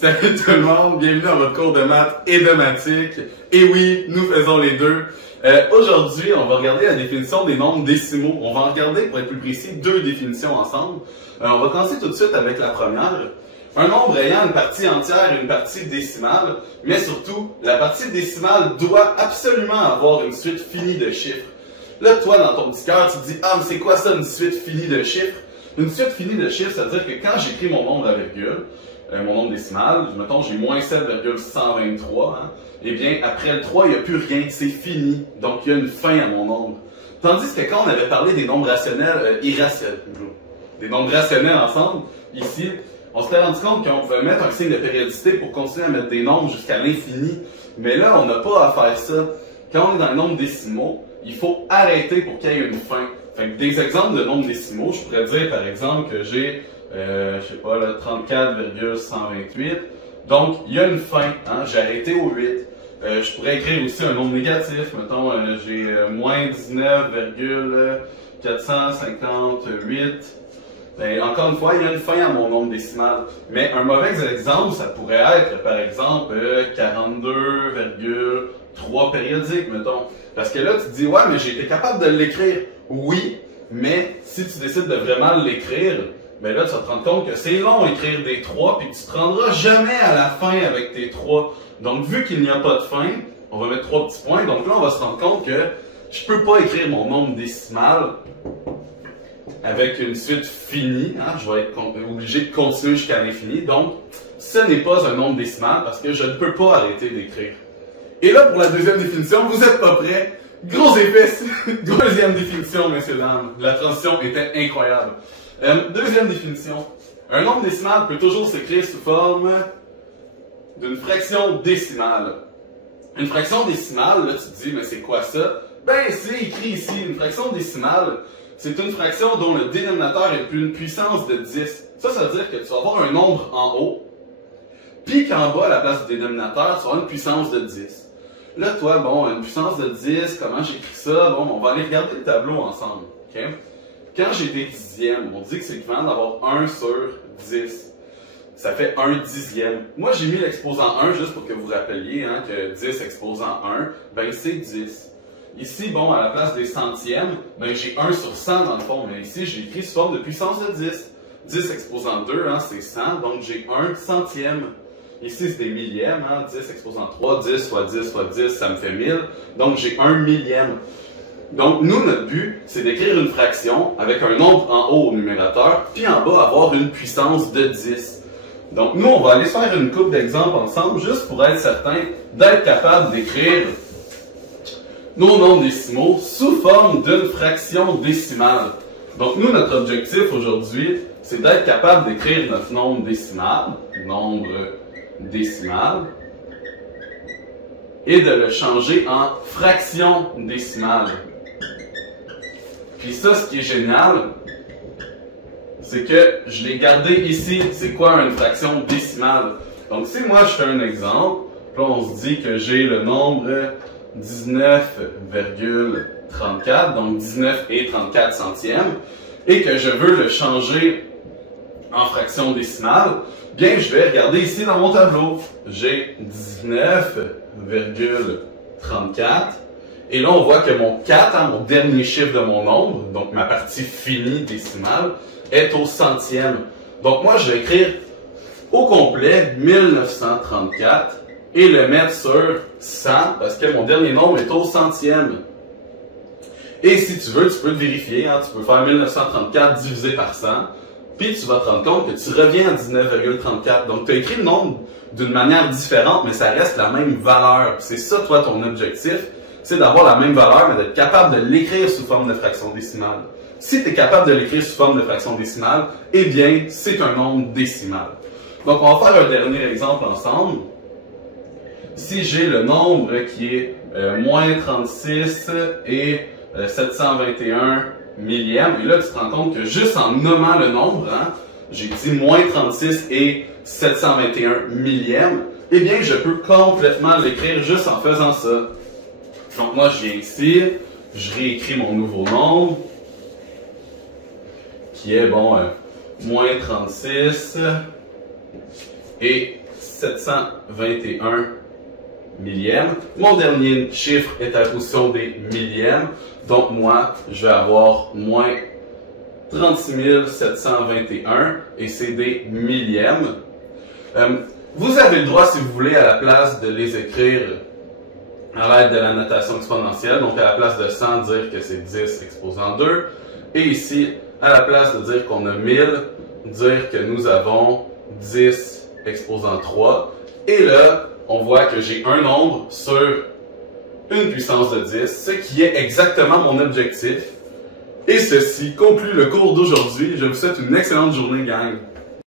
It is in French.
Salut tout le monde, bienvenue dans votre cours de maths et de mathématiques. Et oui, nous faisons les deux. Aujourd'hui, on va regarder la définition des nombres décimaux. On va regarder, pour être plus précis, deux définitions ensemble. On va commencer tout de suite avec la première. Un nombre ayant une partie entière et une partie décimale, mais surtout, la partie décimale doit absolument avoir une suite finie de chiffres. Là, toi, dans ton petit cœur, tu te dis « Ah, mais c'est quoi ça, une suite finie de chiffres? » Une suite finie de chiffres, c'est-à-dire que quand j'écris mon nombre à virgule, mon nombre décimal, mettons j'ai moins 7,123, hein, eh bien après le 3, il n'y a plus rien, c'est fini. Donc il y a une fin à mon nombre. Tandis que quand on avait parlé des nombres rationnels irrationnels, des nombres rationnels ensemble, ici, on s'était rendu compte qu'on pouvait mettre un signe de périodicité pour continuer à mettre des nombres jusqu'à l'infini. Mais là, on n'a pas à faire ça. Quand on est dans les nombres décimaux, il faut arrêter pour qu'il y ait une fin. Fait que des exemples de nombres décimaux, je pourrais dire par exemple que j'ai je sais pas, là, 34,128. Donc, il y a une fin, hein, j'ai arrêté au 8. Je pourrais écrire aussi un nombre négatif, mettons, j'ai moins 19,458. Ben, encore une fois, il y a une fin à mon nombre décimal. Mais un mauvais exemple, ça pourrait être, par exemple, 42,3 périodiques, mettons. Parce que là, tu te dis, ouais, mais j'ai été capable de l'écrire. Oui, mais si tu décides de vraiment l'écrire, ben là, tu vas te rendre compte que c'est long écrire des 3 puis que tu te rendras jamais à la fin avec tes 3. Donc, vu qu'il n'y a pas de fin, on va mettre 3 petits points. Donc là, on va se rendre compte que je peux pas écrire mon nombre décimal avec une suite finie. Hein? Je vais être obligé de continuer jusqu'à l'infini. Donc, ce n'est pas un nombre décimal parce que je ne peux pas arrêter d'écrire. Et là, pour la deuxième définition, vous n'êtes pas prêts? Gros épais! Deuxième définition, messieurs, dames. La transition était incroyable. Deuxième définition. Un nombre décimal peut toujours s'écrire sous forme d'une fraction décimale. Une fraction décimale, là, tu te dis, mais c'est quoi ça? Ben, c'est écrit ici. Une fraction décimale, c'est une fraction dont le dénominateur est une puissance de 10. Ça veut dire que tu vas avoir un nombre en haut, puis qu'en bas, à la place du dénominateur, tu vas avoir une puissance de 10. Là, toi, bon, une puissance de 10, comment j'écris ça? Bon, on va aller regarder le tableau ensemble. OK? Quand j'ai des dixièmes, on dit que c'est équivalent d'avoir 1 sur 10. Ça fait 1 dixième. Moi, j'ai mis l'exposant 1 juste pour que vous rappeliez hein, que 10 exposant 1, ben c'est 10. Ici, bon, à la place des centièmes, ben j'ai 1 sur 100 dans le fond, mais ici, j'ai écrit sous forme de puissance de 10. 10 exposant 2, hein, c'est 100, donc j'ai 1 centième. Ici, c'est des millièmes, hein, 10 exposant 3, 10 fois 10 fois 10, ça me fait 1000, donc j'ai 1 millième. Donc, nous, notre but, c'est d'écrire une fraction avec un nombre en haut au numérateur, puis en bas, avoir une puissance de 10. Donc, nous, on va aller faire une couple d'exemples ensemble, juste pour être certain d'être capable d'écrire nos nombres décimaux sous forme d'une fraction décimale. Donc, nous, notre objectif aujourd'hui, c'est d'être capable d'écrire notre nombre décimal, et de le changer en fraction décimale. Puis ça, ce qui est génial, c'est que je l'ai gardé ici. C'est quoi une fraction décimale? Donc, si moi, je fais un exemple, là, on se dit que j'ai le nombre 19,34, donc 19 et 34 centièmes, et que je veux le changer en fraction décimale, bien, je vais regarder ici dans mon tableau. J'ai 19,34. Et là, on voit que mon 4, hein, mon dernier chiffre de mon nombre, donc ma partie finie décimale, est au centième. Donc moi, je vais écrire au complet 1934 et le mettre sur 100 parce que mon dernier nombre est au centième. Et si tu veux, tu peux le vérifier. Hein, tu peux faire 1934 divisé par 100. Puis tu vas te rendre compte que tu reviens à 19,34. Donc tu as écrit le nombre d'une manière différente, mais ça reste la même valeur. C'est ça, toi, ton objectif. C'est d'avoir la même valeur, mais d'être capable de l'écrire sous forme de fraction décimale. Si tu es capable de l'écrire sous forme de fraction décimale, eh bien, c'est un nombre décimal. Donc, on va faire un dernier exemple ensemble. Si j'ai le nombre qui est moins 36 et 721 millièmes, et là, tu te rends compte que juste en nommant le nombre, hein, j'ai dit moins 36 et 721 millièmes, eh bien, je peux complètement l'écrire juste en faisant ça. Donc moi, je viens ici, je réécris mon nouveau nombre, qui est, bon, moins 36 et 721 millièmes. Mon dernier chiffre est à la position des millièmes. Donc moi, je vais avoir moins 36 721 et c'est des millièmes. Vous avez le droit, si vous voulez, à la place de les écrire à l'aide de la notation exponentielle, donc à la place de 100, dire que c'est 10 exposant 2, et ici, à la place de dire qu'on a 1000, dire que nous avons 10 exposant 3, et là, on voit que j'ai un nombre sur une puissance de 10, ce qui est exactement mon objectif. Et ceci conclut le cours d'aujourd'hui. Je vous souhaite une excellente journée, gang.